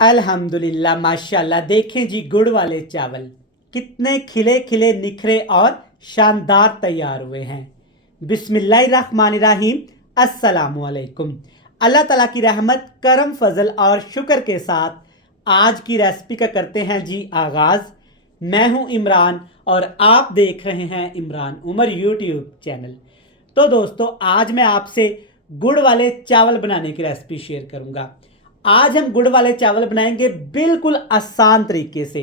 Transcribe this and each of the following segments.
अल्हम्दुलिल्लाह माशाल्लाह। देखें जी, गुड़ वाले चावल कितने खिले खिले निखरे और शानदार तैयार हुए हैं। बिस्मिल्लाहिर्रहमानिर्रहीम। अस्सलामुअलैकुम। अल्लाह ताला की रहमत, करम, फजल और शुक्र के साथ आज की रेसिपी का करते हैं जी आगाज़। मैं हूं इमरान और आप देख रहे हैं इमरान उमर यूट्यूब चैनल। तो दोस्तों, आज मैं आपसे गुड़ वाले चावल बनाने की रेसिपी शेयर करूंगा। आज हम गुड़ वाले चावल बनाएंगे बिल्कुल आसान तरीके से।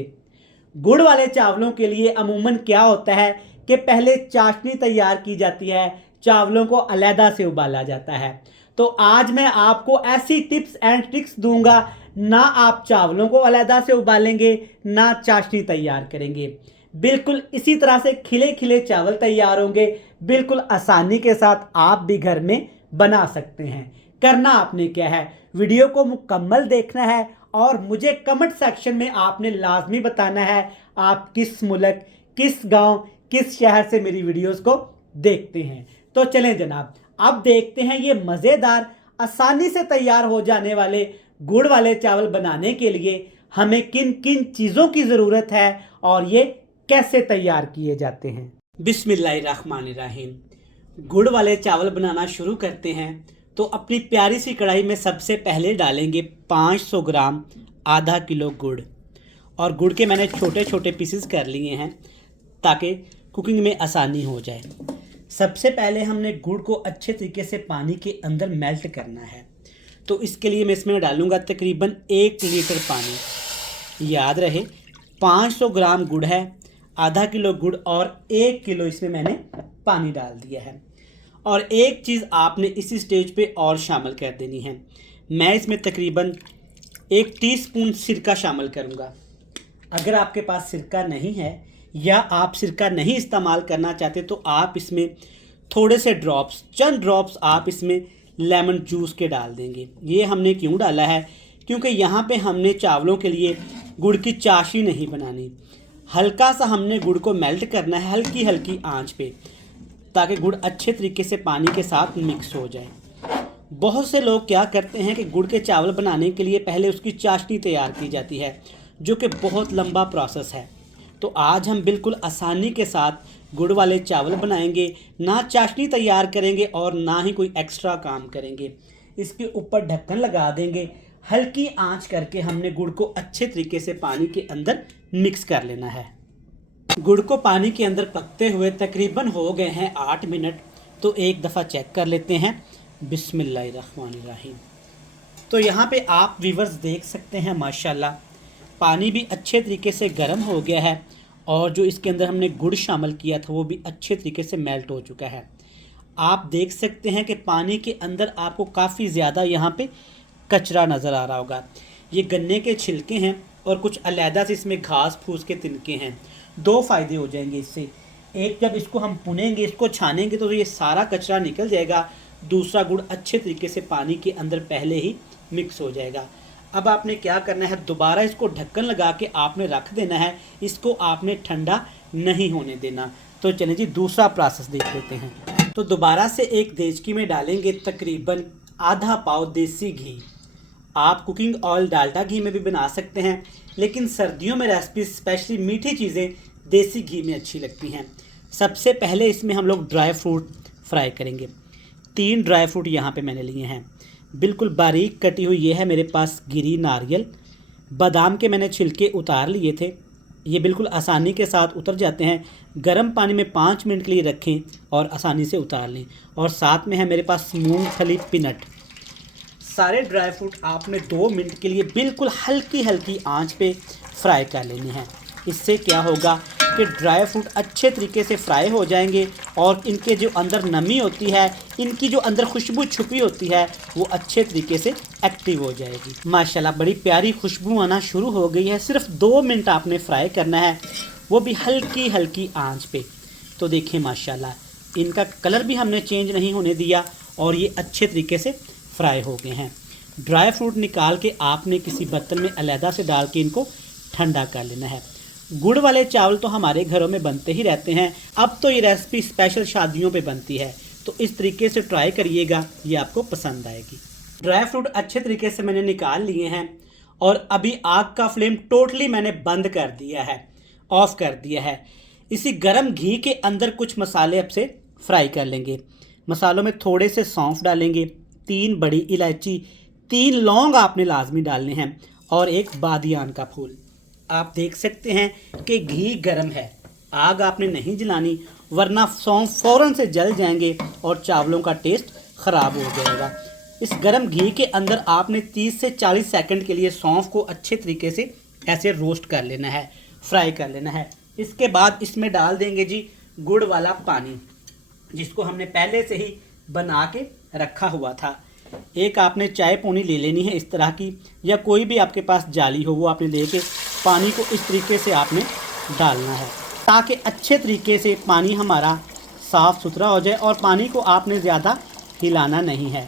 गुड़ वाले चावलों के लिए अमूमन क्या होता है कि पहले चाशनी तैयार की जाती है, चावलों को अलहदा से उबाला जाता है। तो आज मैं आपको ऐसी टिप्स एंड ट्रिक्स दूंगा, ना आप चावलों को अलहदा से उबालेंगे ना चाशनी तैयार करेंगे। बिल्कुल इसी तरह से खिले खिले चावल तैयार होंगे, बिल्कुल आसानी के साथ आप भी घर में बना सकते हैं। करना आपने क्या है, वीडियो को मुकम्मल देखना है और मुझे कमेंट सेक्शन में आपने लाजमी बताना है आप किस मुल्क, किस गांव, किस शहर से मेरी वीडियोस को देखते हैं। तो चलें जनाब, अब देखते हैं ये मज़ेदार आसानी से तैयार हो जाने वाले गुड़ वाले चावल बनाने के लिए हमें किन किन चीज़ों की ज़रूरत है और ये कैसे तैयार किए जाते हैं। बिस्मिल्लाहिर्रहमानिर्रहीम। गुड़ वाले चावल बनाना शुरू करते हैं। तो अपनी प्यारी सी कढ़ाई में सबसे पहले डालेंगे 500 ग्राम आधा किलो गुड़। और गुड़ के मैंने छोटे छोटे पीसेस कर लिए हैं ताकि कुकिंग में आसानी हो जाए। सबसे पहले हमने गुड़ को अच्छे तरीके से पानी के अंदर मेल्ट करना है। तो इसके लिए मैं इसमें डालूंगा तकरीबन 1 लीटर पानी। याद रहे 500 ग्राम गुड़ है, आधा किलो गुड़ और 1 किलो इसमें मैंने पानी डाल दिया है। और एक चीज़ आपने इसी स्टेज पे और शामिल कर देनी है। मैं इसमें तकरीबन 1 टीस्पून सिरका शामिल करूँगा। अगर आपके पास सिरका नहीं है या आप सिरका नहीं इस्तेमाल करना चाहते तो आप इसमें थोड़े से ड्रॉप्स, चंद ड्रॉप्स आप इसमें लेमन जूस के डाल देंगे। ये हमने क्यों डाला है, क्योंकि यहाँ पे हमने चावलों के लिए गुड़ की चाशनी नहीं बनानी। हल्का सा हमने गुड़ को मेल्ट करना है हल्की हल्की आंच पे, ताकि गुड़ अच्छे तरीके से पानी के साथ मिक्स हो जाए। बहुत से लोग क्या करते हैं कि गुड़ के चावल बनाने के लिए पहले उसकी चाशनी तैयार की जाती है, जो कि बहुत लंबा प्रोसेस है। तो आज हम बिल्कुल आसानी के साथ गुड़ वाले चावल बनाएंगे, ना चाशनी तैयार करेंगे और ना ही कोई एक्स्ट्रा काम करेंगे। इसके ऊपर ढक्कन लगा देंगे, हल्की आंच करके हमने गुड़ को अच्छे तरीके से पानी के अंदर मिक्स कर लेना है। गुड़ को पानी के अंदर पकते हुए तकरीबन हो गए हैं 8 मिनट। तो एक दफ़ा चेक कर लेते हैं। बिस्मिल्लाहिर्रहमानिर्रहीम। तो यहाँ पे आप व्यूअर्स देख सकते हैं माशाल्लाह पानी भी अच्छे तरीके से गर्म हो गया है और जो इसके अंदर हमने गुड़ शामिल किया था वो भी अच्छे तरीके से मेल्ट हो चुका है। आप देख सकते हैं कि पानी के अंदर आपको काफ़ी ज़्यादा यहाँ पे कचरा नज़र आ रहा होगा। ये गन्ने के छिलके हैं और कुछ अलहदा से इसमें घास फूस के तिनके हैं। 2 फ़ायदे हो जाएंगे इससे। एक, जब इसको हम पुनेंगे, इसको छानेंगे तो ये सारा कचरा निकल जाएगा। दूसरा, गुड़ अच्छे तरीके से पानी के अंदर पहले ही मिक्स हो जाएगा। अब आपने क्या करना है, दोबारा इसको ढक्कन लगा के आपने रख देना है। इसको आपने ठंडा नहीं होने देना। तो चलें जी, दूसरा प्रोसेस देख लेते हैं। तो दोबारा से एक देचकी में डालेंगे तकरीबन आधा पाव देसी घी। आप कुकिंग ऑयल डाल्डा घी में भी बना सकते हैं, लेकिन सर्दियों में रेसिपी स्पेशली मीठी चीज़ें देसी घी में अच्छी लगती हैं। सबसे पहले इसमें हम लोग ड्राई फ्रूट फ्राई करेंगे। 3 ड्राई फ्रूट यहाँ पे मैंने लिए हैं, बिल्कुल बारीक कटी हुई। ये है मेरे पास गिरी नारियल। बादाम के मैंने छिलके उतार लिए थे, ये बिल्कुल आसानी के साथ उतर जाते हैं। गर्म पानी में 5 मिनट के लिए रखें और आसानी से उतार लें। और साथ में है मेरे पास मूंगफली, पीनट। सारे ड्राई फ्रूट आपने 2 मिनट के लिए बिल्कुल हल्की हल्की आंच पे फ्राई कर लेने हैं। इससे क्या होगा कि ड्राई फ्रूट अच्छे तरीके से फ्राई हो जाएंगे और इनके जो अंदर नमी होती है, इनकी जो अंदर खुशबू छुपी होती है, वो अच्छे तरीके से एक्टिव हो जाएगी। माशाल्लाह बड़ी प्यारी खुशबू आना शुरू हो गई है। सिर्फ 2 मिनट आपने फ्राई करना है, वो भी हल्की हल्की आंच पे। तो देखिए माशाल्लाह इनका कलर भी हमने चेंज नहीं होने दिया और ये अच्छे तरीके से फ्राई हो गए हैं। ड्राई फ्रूट निकाल के आपने किसी बर्तन में अलहदा से डाल के इनको ठंडा कर लेना है। गुड़ वाले चावल तो हमारे घरों में बनते ही रहते हैं। अब तो ये रेसिपी स्पेशल शादियों पे बनती है, तो इस तरीके से ट्राई करिएगा, ये आपको पसंद आएगी। ड्राई फ्रूट अच्छे तरीके से मैंने निकाल लिए हैं और अभी आग का फ्लेम टोटली मैंने बंद कर दिया है, ऑफ कर दिया है। इसी गरम घी के अंदर कुछ मसाले अब से फ्राई कर लेंगे। मसालों में थोड़े से सौंफ डालेंगे, 3 बड़ी इलायची, 3 लौंग आपने लाजमी डालने हैं और एक बादियान का फूल। आप देख सकते हैं कि घी गर्म है, आग आपने नहीं जलानी वरना सौंफ फ़ौरन से जल जाएंगे और चावलों का टेस्ट ख़राब हो जाएगा। इस गर्म घी के अंदर आपने 30 से 40 सेकंड के लिए सौंफ को अच्छे तरीके से ऐसे रोस्ट कर लेना है, फ्राई कर लेना है। इसके बाद इसमें डाल देंगे जी गुड़ वाला पानी, जिसको हमने पहले से ही बना के रखा हुआ था। एक आपने चाय पोनी ले लेनी है इस तरह की, या कोई भी आपके पास जाली हो, वो आपने लेके पानी को इस तरीके से आपने डालना है ताकि अच्छे तरीके से पानी हमारा साफ़ सुथरा हो जाए। और पानी को आपने ज़्यादा हिलाना नहीं है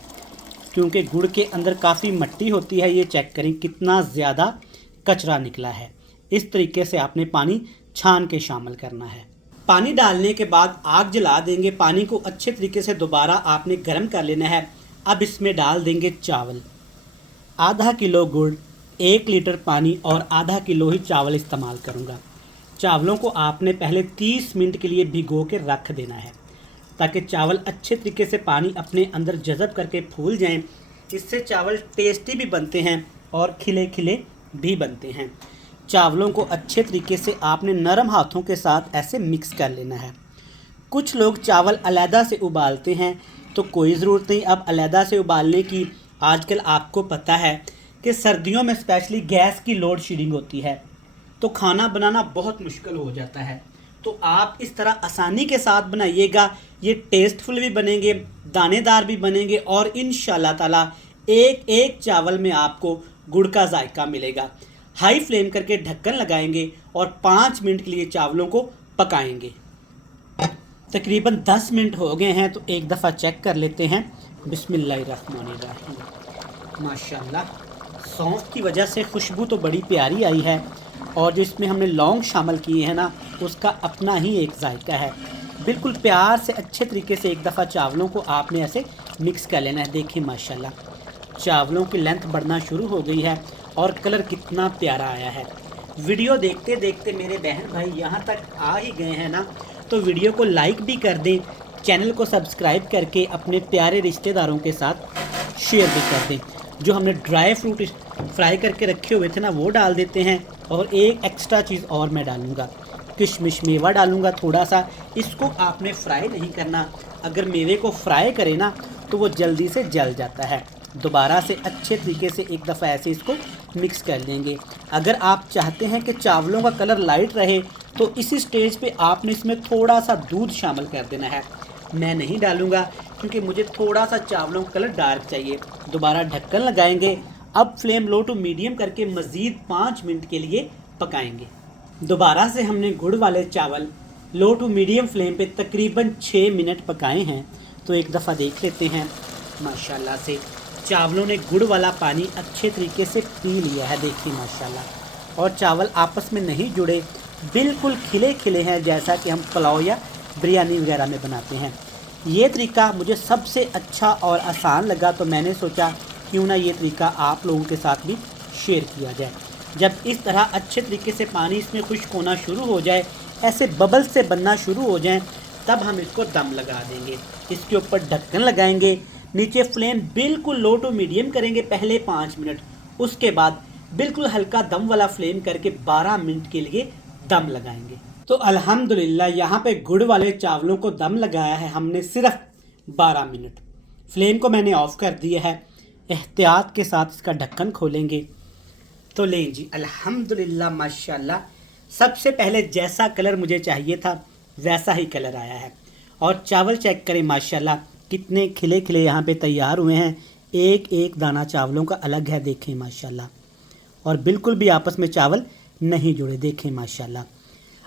क्योंकि गुड़ के अंदर काफ़ी मिट्टी होती है। ये चेक करें कितना ज़्यादा कचरा निकला है। इस तरीके से आपने पानी छान के शामिल करना है। पानी डालने के बाद आग जला देंगे। पानी को अच्छे तरीके से दोबारा आपने गर्म कर लेना है। अब इसमें डाल देंगे चावल, आधा किलो गुड़, 1 लीटर पानी और आधा किलो ही चावल इस्तेमाल करूँगा। चावलों को आपने पहले 30 मिनट के लिए भिगो के रख देना है ताकि चावल अच्छे तरीके से पानी अपने अंदर जज़ब करके फूल जाएं। इससे चावल टेस्टी भी बनते हैं और खिले खिले भी बनते हैं। चावलों को अच्छे तरीके से आपने नरम हाथों के साथ ऐसे मिक्स कर लेना है। कुछ लोग चावल अलहदा से उबालते हैं, तो कोई ज़रूरत नहीं अब अलहदा से उबालने की। आजकल आपको पता है कि सर्दियों में स्पेशली गैस की लोड शेडिंग होती है, तो खाना बनाना बहुत मुश्किल हो जाता है। तो आप इस तरह आसानी के साथ बनाइएगा, ये टेस्टफुल भी बनेंगे, दानेदार भी बनेंगे और इंशाल्लाह ताला एक एक चावल में आपको गुड़ का जायका मिलेगा। हाई फ्लेम करके ढक्कन लगाएंगे और 5 मिनट के लिए चावलों को पकाएंगे। तकरीबन 10 मिनट हो गए हैं, तो एक दफ़ा चेक कर लेते हैं। बिस्मिल्लाहिर्रहमानिर्रहीम। माशाल्लाह, सौंफ की वजह से खुशबू तो बड़ी प्यारी आई है और जो इसमें हमने लौंग शामिल किए हैं ना, उसका अपना ही एक जायका है। बिल्कुल प्यार से अच्छे तरीके से एक दफ़ा चावलों को आपने ऐसे मिक्स कर लेना है। देखिए माशाल्लाह, चावलों की लेंथ बढ़ना शुरू हो गई है और कलर कितना प्यारा आया है। वीडियो देखते देखते मेरे बहन भाई यहाँ तक आ ही गए हैं ना, तो वीडियो को लाइक भी कर दें, चैनल को सब्सक्राइब करके अपने प्यारे रिश्तेदारों के साथ शेयर भी कर दें। जो हमने ड्राई फ्रूट फ्राई करके रखे हुए थे ना, वो डाल देते हैं। और एक एक्स्ट्रा चीज़ और मैं डालूँगा, किशमिश मेवा डालूँगा थोड़ा सा। इसको आपने फ्राई नहीं करना, अगर मेवे को फ्राई करें ना तो वो जल्दी से जल जाता है। दोबारा से अच्छे तरीके से एक दफ़ा ऐसे इसको मिक्स कर लेंगे। अगर आप चाहते हैं कि चावलों का कलर लाइट रहे तो इसी स्टेज पे आपने इसमें थोड़ा सा दूध शामिल कर देना है। मैं नहीं डालूँगा क्योंकि मुझे थोड़ा सा चावलों का कलर डार्क चाहिए। दोबारा ढक्कन लगाएंगे। अब फ्लेम लो टू मीडियम करके मज़ीद 5 मिनट के लिए पकाएंगे। दोबारा से हमने गुड़ वाले चावल लो टू मीडियम फ्लेम पे तकरीबन 6 मिनट पकाए हैं। तो एक दफ़ा देख लेते हैं। माशाल्लाह से चावलों ने गुड़ वाला पानी अच्छे तरीके से पी लिया है। देखिए माशाल्लाह, और चावल आपस में नहीं जुड़े, बिल्कुल खिले खिले हैं जैसा कि हम पुलाव या बिरयानी वगैरह में बनाते हैं। ये तरीका मुझे सबसे अच्छा और आसान लगा, तो मैंने सोचा क्यों ना ये तरीका आप लोगों के साथ भी शेयर किया जाए। जब इस तरह अच्छे तरीके से पानी इसमें खुश्क होना शुरू हो जाए, ऐसे बबल्स से बनना शुरू हो जाएं, तब हम इसको दम लगा देंगे। इसके ऊपर ढक्कन लगाएंगे, नीचे फ्लेम बिल्कुल लो टू मीडियम करेंगे पहले 5 मिनट, उसके बाद बिल्कुल हल्का दम वाला फ्लेम करके 12 मिनट के लिए दम लगाएंगे। तो अल्हम्दुलिल्लाह यहाँ पे गुड़ वाले चावलों को दम लगाया है हमने सिर्फ 12 मिनट। फ्लेम को मैंने ऑफ़ कर दिया है। एहतियात के साथ इसका ढक्कन खोलेंगे तो लें जी, अल्हम्दुलिल्लाह माशाल्लाह, सबसे पहले जैसा कलर मुझे चाहिए था वैसा ही कलर आया है। और चावल चेक करें माशाल्लाह, कितने खिले खिले यहाँ पे तैयार हुए हैं। एक एक दाना चावलों का अलग है, देखें माशाल्लाह, और बिल्कुल भी आपस में चावल नहीं जुड़े, देखें माशाल्लाह।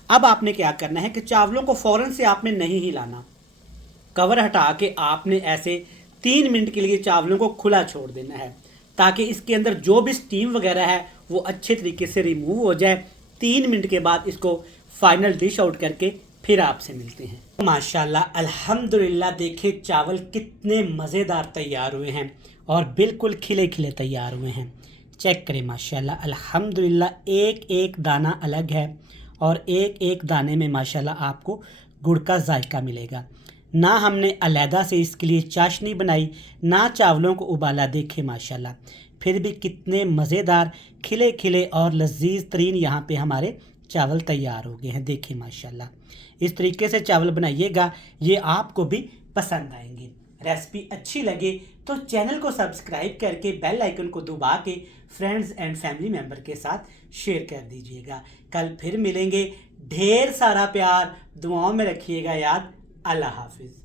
अब आपने क्या करना है कि चावलों को फ़ौरन से आपने नहीं हिलाना, कवर हटा के आपने ऐसे 3 मिनट के लिए चावलों को खुला छोड़ देना है ताकि इसके अंदर जो भी स्टीम वगैरह है वो अच्छे तरीके से रिमूव हो जाए। 3 मिनट के बाद इसको फाइनल डिश आउट करके फिर आपसे मिलते हैं। माशाल्लाह अल्हम्दुलिल्लाह, देखिए चावल कितने मज़ेदार तैयार हुए हैं और बिल्कुल खिले खिले तैयार हुए हैं। चेक करें माशाल्लाह अल्हम्दुलिल्लाह, एक एक दाना अलग है और एक एक दाने में माशाल्लाह आपको गुड़ का जायका मिलेगा। ना हमने अलहदा से इसके लिए चाशनी बनाई, ना चावलों को उबाला। देखें माशाल्लाह, फिर भी कितने मज़ेदार खिले खिले और लजीज तरीन यहाँ पे हमारे चावल तैयार हो गए हैं। देखिए माशाल्लाह, इस तरीके से चावल बनाइएगा, ये आपको भी पसंद आएंगे। रेसिपी अच्छी लगे तो चैनल को सब्सक्राइब करके बेल आइकन को दबा के फ्रेंड्स एंड फैमिली मेम्बर के साथ शेयर कर दीजिएगा। कल फिर मिलेंगे। ढेर सारा प्यार दुआओं में रखिएगा याद। अल्लाह हाफिज़।